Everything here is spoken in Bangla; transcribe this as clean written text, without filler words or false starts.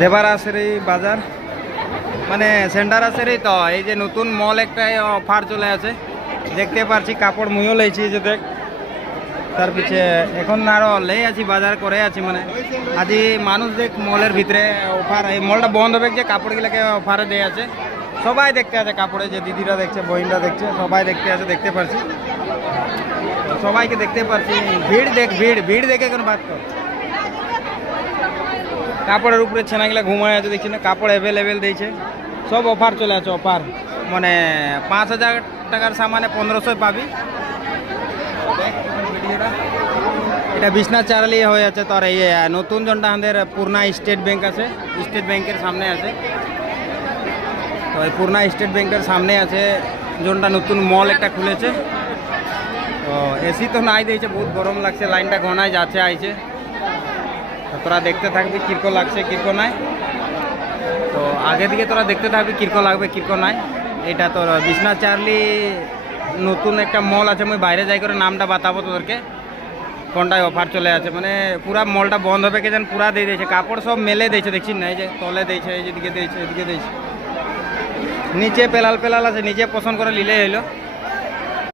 দেবারাসের এই বাজার মানে সেন্টার আছে রে, তো এই যে নতুন মল একটা অফার চলে আছে দেখতে পাচ্ছি। কাপড় মুইও লেছি যে দেখ, তার পিছে এখন আরো লেই আছি, বাজার করে আছি। মানে আজি মানুষ দেখ মলের ভিতরে অফার, এই মলটা বন্ধ হবে যে কাপড়গুলোকে অফারে দেয় আছে। সবাই দেখতে আছে কাপড়ে, যে দিদিরা দেখছে, বহিনরা দেখছে, সবাই দেখতে আছে, দেখতে পাচ্ছি সবাইকে দেখতে পাচ্ছি। ভিড় দেখ, ভিড় ভিড় দেখে কোনো বাদ কর। কাপড়ের উপরে ছেনাগুলা ঘুমায় আছে দেখছি না, কাপড় অ্যাভেলেবেল দিয়েছে, সব অফার চলে আছে। অফার মানে 5,000 টাকার সামানে 1500 পাবি। এটা বিশ্বনাথ চারালি হয়ে আছে। তোর এই নতুন জনটা আমাদের পূর্ণা স্টেট ব্যাংক আছে, স্টেট ব্যাংকের সামনে আছে। তো এই পূর্ণা স্টেট ব্যাংকের সামনে আছে জনটা নতুন মল একটা খুলেছে। তো এসি তো নাই দিয়েছে, বহুত গরম লাগছে, লাইনটা ঘনায় যাচ্ছে আইছে। তো তোরা দেখতে থাকবি কিরকম লাগছে কিরকম নাই। তো আগে দিকে তোরা দেখতে থাকবি কিরকম লাগবে কিরকম নাই। এটা তোর বিশ্বনাথ চার্লি নতুন একটা মল আছে, আমি বাইরে যাই করে নামটা বাতাবো তোদেরকে কোনটায় অফার চলে আছে। মানে পুরা মলটা বন্ধ হবে কে যেন, পুরা দিয়ে দিয়েছে, কাপড় সব মেলে দিয়েছে দেখছি না, এই যে তলে দিয়েছে, এই যেদিকে দিয়েছে, এদিকে দিয়েছে, নিচে পেলাল পেলাল আছে, নিচে পছন্দ করে নিলে এলো।